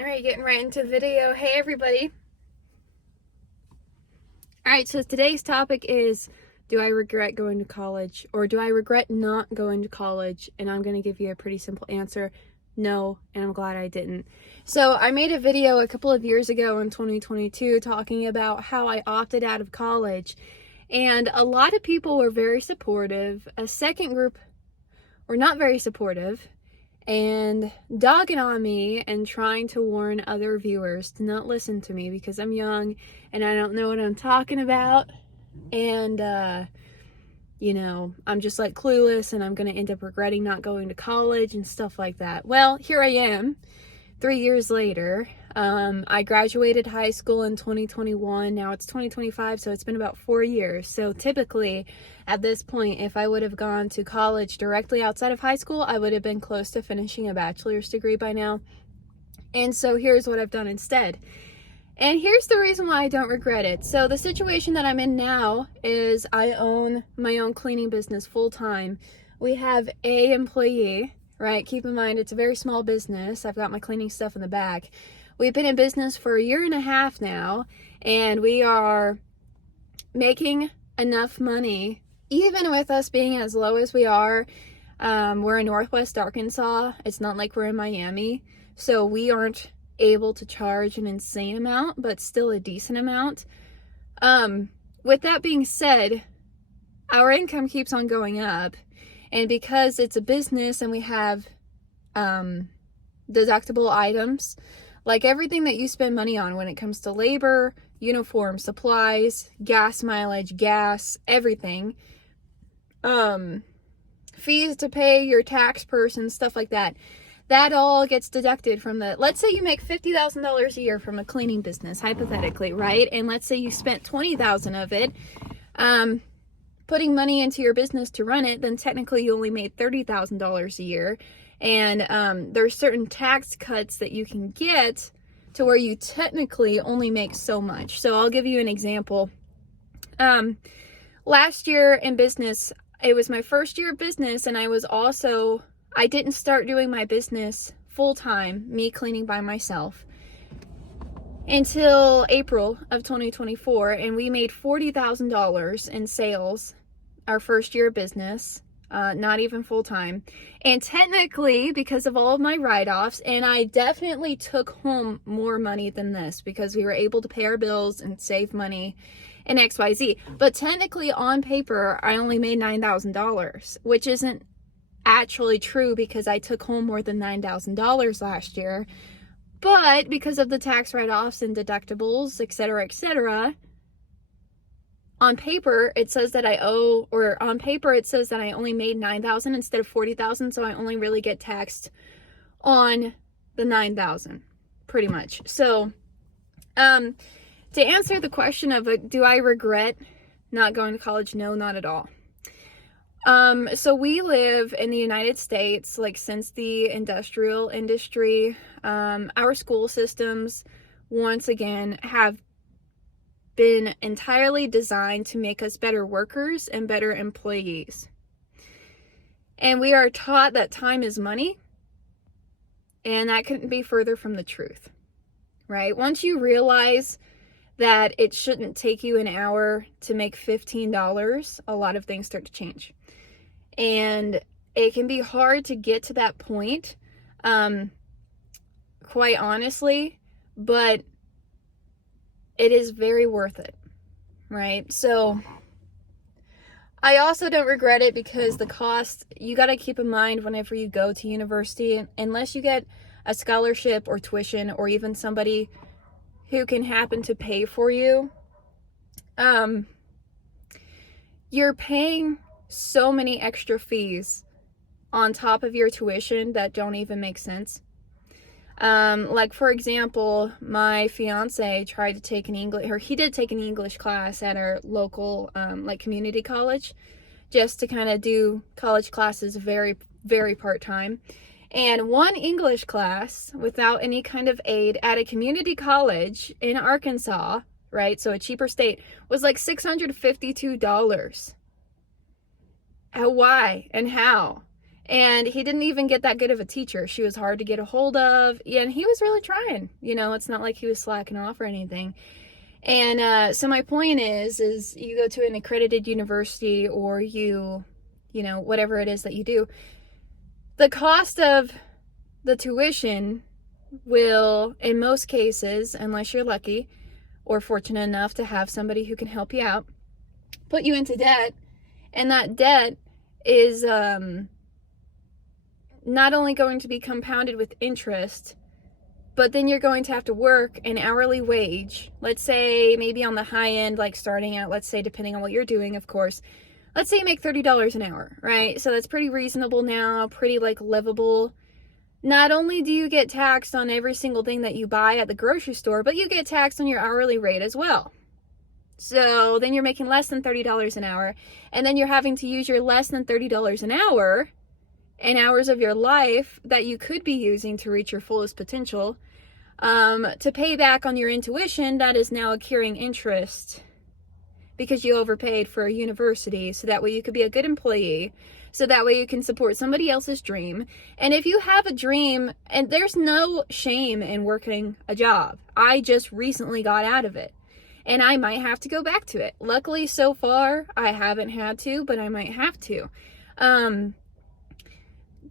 Alright, getting right into the video. Hey everybody. Alright, so today's topic is, do I regret going to college? Or do I regret not going to college? And I'm going to give you a pretty simple answer. No, and I'm glad I didn't. So I made a video a couple of years ago in 2022 talking about how I opted out of college. And a lot of people were very supportive. A second group were not very supportive and dogging on me and trying to warn other viewers to not listen to me because I'm young and I don't know what I'm talking about. And, I'm just like clueless and I'm going to end up regretting not going to college and stuff like that. Well, here I am 3 years later. I graduated high school in 2021. Now it's 2025, so it's been about 4 years. So typically at this point, if I would have gone to college directly outside of high school, I would have been close to finishing a bachelor's degree by now. And so here's what I've done instead. And here's the reason why I don't regret it. So the situation that I'm in now is I own my own cleaning business full time. We have an employee, right? Keep in mind, it's a very small business. I've got my cleaning stuff in the back. We've been in business for 1.5 years now, and we are making enough money, even with us being as low as we are. We're in Northwest Arkansas. It's not like we're in Miami, so we aren't able to charge an insane amount, but still a decent amount. With that being said, our income keeps on going up, and because it's a business and we have deductible items, like everything that you spend money on when it comes to labor, uniform, supplies, gas mileage, gas, everything, fees to pay your tax person, stuff like that, that all gets deducted from the, let's say you make $50,000 a year from a cleaning business, hypothetically, right? And let's say you spent $20,000 of it, putting money into your business to run it, then technically you only made $30,000 a year. And there's certain tax cuts that you can get to where you technically only make so much. So I'll give you an example. Last year in business, it was my first year of business, and I didn't start doing my business full time, me cleaning by myself, until April of 2024, and we made $40,000 in sales our first year of business. Not even full time. And technically, because of all of my write-offs, and I definitely took home more money than this because we were able to pay our bills and save money and XYZ. But technically, on paper, I only made $9,000, which isn't actually true because I took home more than $9,000 last year. But because of the tax write-offs and deductibles, etc., on paper, it says that I only made $9,000 instead of $40,000, so I only really get taxed on the $9,000, pretty much. So, to answer the question of, do I regret not going to college? No, not at all. So we live in the United States, like since the industrial industry, our school systems, once again, have been entirely designed to make us better workers and better employees. And we are taught that time is money, and that couldn't be further from the truth, right? Once you realize that it shouldn't take you an hour to make $15, a lot of things start to change. And it can be hard to get to that point, quite honestly, but it is very worth it, right? So I also don't regret it because the cost, you got to keep in mind whenever you go to university, unless you get a scholarship or tuition or even somebody who can happen to pay for you, you're paying so many extra fees on top of your tuition that don't even make sense. Like for example, my fiance tried to take he did take an English class at our local, community college, just to kind of do college classes very, very part-time. And one English class without any kind of aid at a community college in Arkansas, right? So a cheaper state, was like $652. Why and how? And he didn't even get that good of a teacher. She was hard to get a hold of. Yeah, and he was really trying. You know, it's not like he was slacking off or anything. And so my point is you go to an accredited university, or you know, whatever it is that you do, the cost of the tuition will, in most cases, unless you're lucky or fortunate enough to have somebody who can help you out, put you into debt. And that debt is not only going to be compounded with interest, but then you're going to have to work an hourly wage. Let's say maybe on the high end, like starting out, let's say, depending on what you're doing, of course, let's say you make $30 an hour, right? So that's pretty reasonable now, pretty like livable. Not only do you get taxed on every single thing that you buy at the grocery store, but you get taxed on your hourly rate as well. So then you're making less than $30 an hour, and then you're having to use your less than $30 an hour and hours of your life that you could be using to reach your fullest potential to pay back on your intuition that is now accruing interest because you overpaid for a university, so that way you could be a good employee, so that way you can support somebody else's dream. And if you have a dream, and there's no shame in working a job. I just recently got out of it, and I might have to go back to it. Luckily, so far, I haven't had to, but I might have to.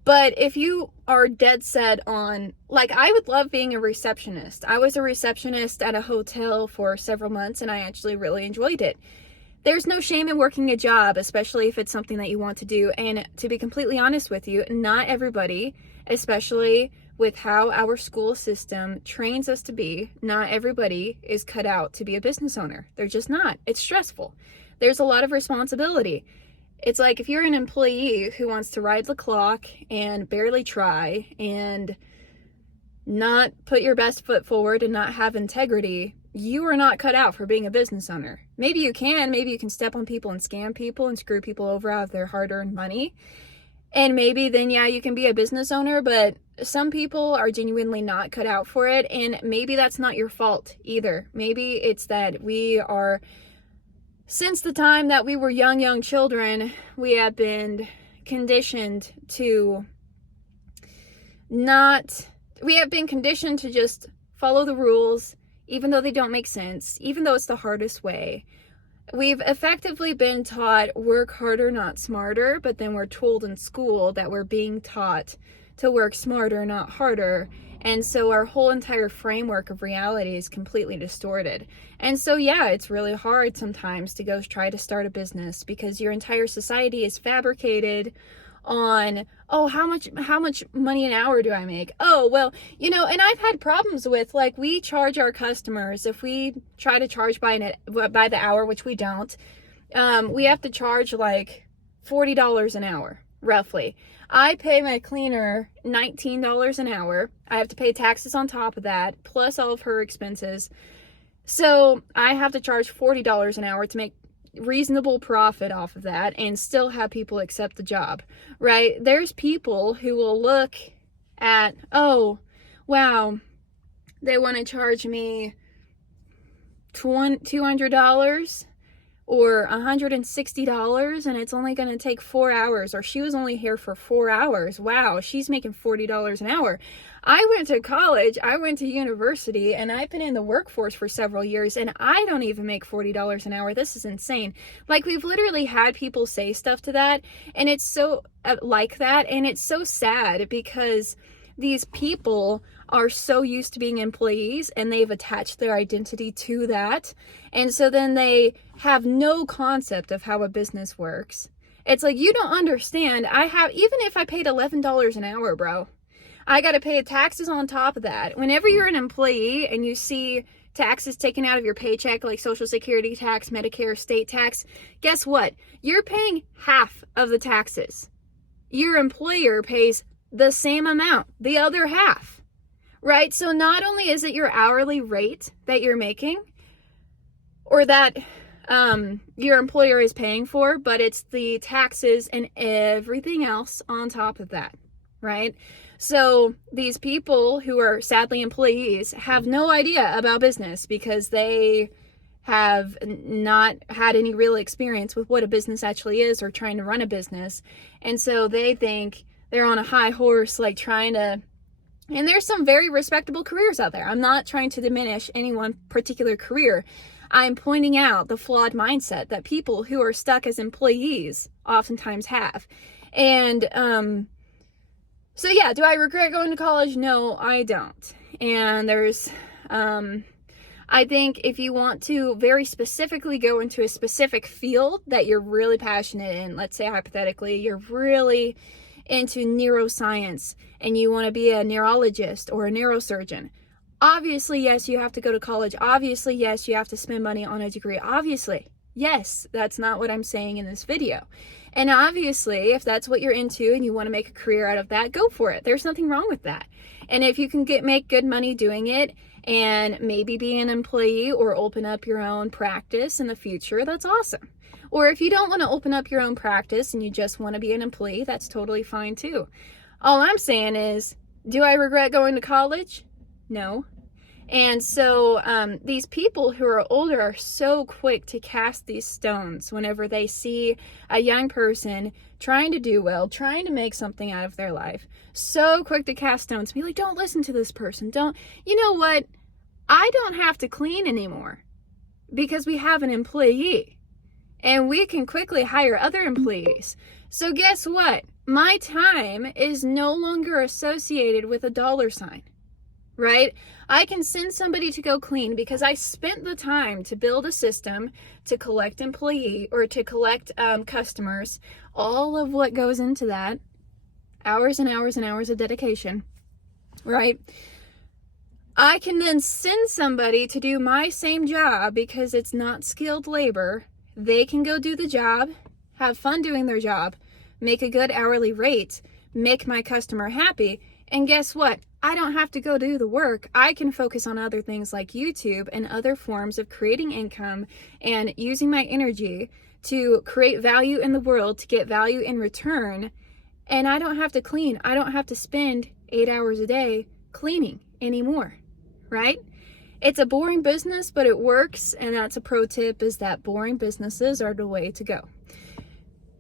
But if you are dead set on, like, I would love being a receptionist. I was a receptionist at a hotel for several months, and I actually really enjoyed it. There's no shame in working a job, especially if it's something that you want to do. And to be completely honest with you, not everybody, especially with how our school system trains us to be, not everybody is cut out to be a business owner. They're just not. It's stressful. There's a lot of responsibility. It's like if you're an employee who wants to ride the clock and barely try and not put your best foot forward and not have integrity, you are not cut out for being a business owner. Maybe you can step on people and scam people and screw people over out of their hard-earned money. And maybe then, yeah, you can be a business owner, but some people are genuinely not cut out for it. And maybe that's not your fault either. Maybe it's that we are, since the time that we were young children, we have been conditioned to just follow the rules, even though they don't make sense, even though it's the hardest way. We've effectively been taught work harder, not smarter, but then we're told in school that we're being taught to work smarter, not harder. And so our whole entire framework of reality is completely distorted. And so, yeah, it's really hard sometimes to go try to start a business because your entire society is fabricated on, oh, how much money an hour do I make? Oh, well, you know, and I've had problems with, like, we charge our customers, if we try to charge by the hour, which we don't, we have to charge like $40 an hour, roughly. I pay my cleaner $19 an hour. I have to pay taxes on top of that, plus all of her expenses. So I have to charge $40 an hour to make reasonable profit off of that and still have people accept the job, right? There's people who will look at, oh, wow, they want to charge me $200 or $160 and it's only going to take 4 hours, or she was only here for 4 hours. Wow, she's making $40 an hour. I went to college, I went to university, and I've been in the workforce for several years, and I don't even make $40 an hour. This is insane. Like, we've literally had people say stuff to that, and it's so like that, and it's so sad because these people are so used to being employees and they've attached their identity to that. And so then they have no concept of how a business works. It's like, you don't understand. Even if I paid $11 an hour, bro, I got to pay taxes on top of that. Whenever you're an employee and you see taxes taken out of your paycheck, like Social Security tax, Medicare, state tax, guess what? You're paying half of the taxes. Your employer pays the same amount, the other half, right? So not only is it your hourly rate that you're making or that your employer is paying for, but it's the taxes and everything else on top of that, right? So these people who are sadly employees have no idea about business because they have not had any real experience with what a business actually is or trying to run a business. And so they think they're on a high horse, like trying to, and there's some very respectable careers out there. I'm not trying to diminish any one particular career. I'm pointing out the flawed mindset that people who are stuck as employees oftentimes have. And so yeah, do I regret going to college? No, I don't. And there's I think if you want to very specifically go into a specific field that you're really passionate in, let's say hypothetically, you're really into neuroscience and you want to be a neurologist or a neurosurgeon, obviously, yes, you have to go to college. Obviously, yes, you have to spend money on a degree. Obviously, yes, that's not what I'm saying in this video. And obviously, if that's what you're into and you want to make a career out of that, go for it. There's nothing wrong with that. And if you can make good money doing it and maybe be an employee or open up your own practice in the future, that's awesome. Or if you don't want to open up your own practice and you just want to be an employee, that's totally fine too. All I'm saying is, do I regret going to college? No. And so these people who are older are so quick to cast these stones whenever they see a young person trying to do well, trying to make something out of their life. So quick to cast stones. Be like, don't listen to this person. Don't, you know what? I don't have to clean anymore because we have an employee and we can quickly hire other employees. So guess what? My time is no longer associated with a dollar sign. Right? I can send somebody to go clean because I spent the time to build a system to collect employee or to collect customers, all of what goes into that, hours and hours and hours of dedication, right? I can then send somebody to do my same job because it's not skilled labor. They can go do the job, have fun doing their job, make a good hourly rate, make my customer happy, and guess what? I don't have to go do the work. I can focus on other things like YouTube and other forms of creating income and using my energy to create value in the world, to get value in return. And I don't have to clean. I don't have to spend 8 hours a day cleaning anymore, right? It's a boring business, but it works. And that's a pro tip, is that boring businesses are the way to go.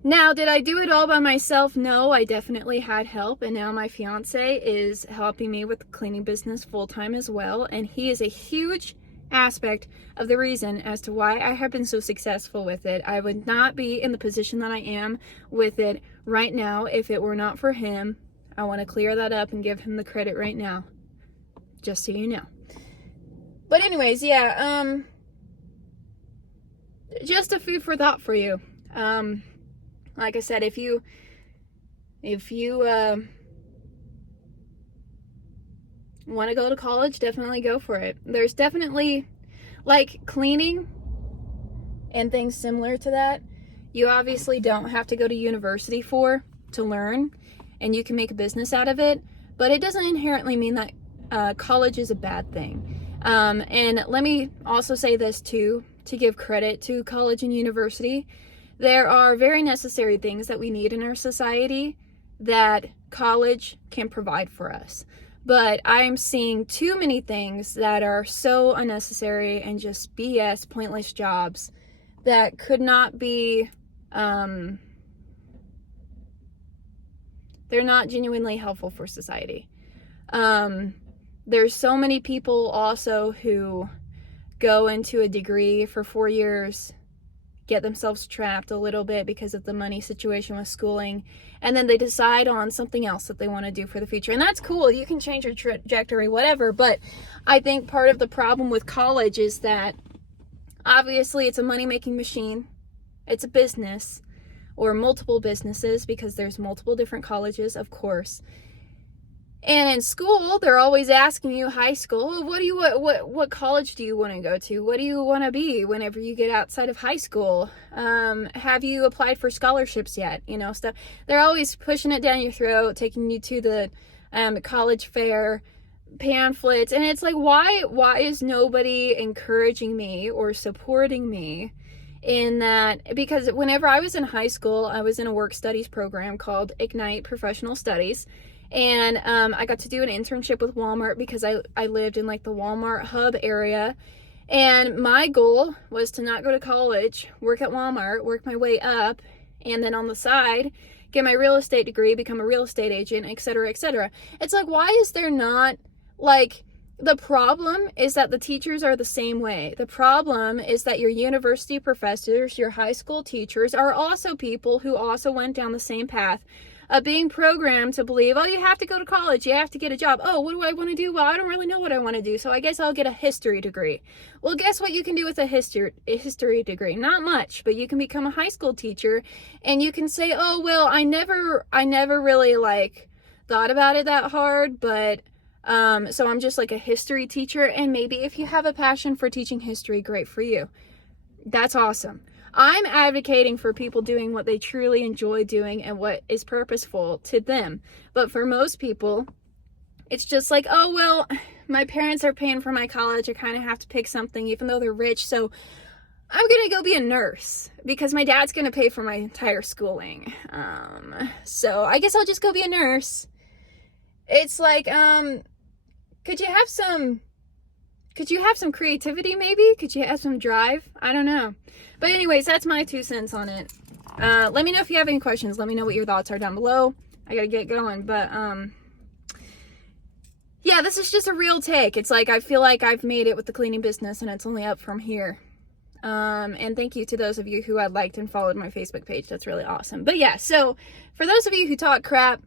Now, did I do it all by myself? No, I definitely had help, and now my fiance is helping me with the cleaning business full-time as well, and he is a huge aspect of the reason as to why I have been so successful with it. I would not be in the position that I am with it right now if it were not for him. I want to clear that up and give him the credit right now, just so you know. But anyways, yeah, just a food for thought for you. Like I said, if you want to go to college, definitely go for it. There's definitely, like cleaning and things similar to that, you obviously don't have to go to university to learn, and you can make a business out of it, but it doesn't inherently mean that college is a bad thing. And let me also say this too, to give credit to college and university. There are very necessary things that we need in our society that college can provide for us. But I'm seeing too many things that are so unnecessary and just BS, pointless jobs that could not be, they're not genuinely helpful for society. There's so many people also who go into a degree for 4 years, get themselves trapped a little bit because of the money situation with schooling, and then they decide on something else that they want to do for the future. And that's cool. You can change your trajectory, whatever. But I think part of the problem with college is that obviously it's a money-making machine. It's a business, or multiple businesses, because there's multiple different colleges, of course. And in school, they're always asking you, high school, what college do you want to go to? What do you want to be whenever you get outside of high school? Have you applied for scholarships yet? You know, stuff. They're always pushing it down your throat, taking you to the college fair, pamphlets. And it's like, why is nobody encouraging me or supporting me in that? Because whenever I was in high school, I was in a work studies program called Ignite Professional Studies. And I got to do an internship with Walmart because I lived in like the Walmart hub area. And my goal was to not go to college, work at Walmart, work my way up, and then on the side, get my real estate degree, become a real estate agent, etc., etc. It's like, why is there not, like, the problem is that the teachers are the same way. The problem is that your university professors, your high school teachers are also people who also went down the same path of being programmed to believe, oh, you have to go to college, you have to get a job. Oh, what do I want to do? Well, I don't really know what I want to do, so I guess I'll get a history degree. Well, guess what you can do with a history degree? Not much, but you can become a high school teacher, and you can say, oh, well, I never really, like, thought about it that hard, but so I'm just like a history teacher. And maybe if you have a passion for teaching history, great for you. That's awesome. I'm advocating for people doing what they truly enjoy doing and what is purposeful to them. But for most people, it's just like, oh, well, my parents are paying for my college. I kind of have to pick something, even though they're rich. So I'm going to go be a nurse because my dad's going to pay for my entire schooling. So I guess I'll just go be a nurse. It's like, could you have some creativity maybe? Could you have some drive? I don't know. But anyways, that's my 2 cents on it. Let me know if you have any questions. Let me know what your thoughts are down below. I gotta get going. But, yeah, this is just a real take. It's like, I feel like I've made it with the cleaning business and it's only up from here. And thank you to those of you who had liked and followed my Facebook page. That's really awesome. But yeah, so for those of you who talk crap,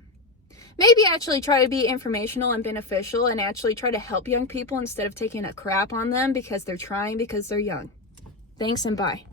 maybe actually try to be informational and beneficial and actually try to help young people instead of taking a crap on them because they're trying because they're young. Thanks and bye.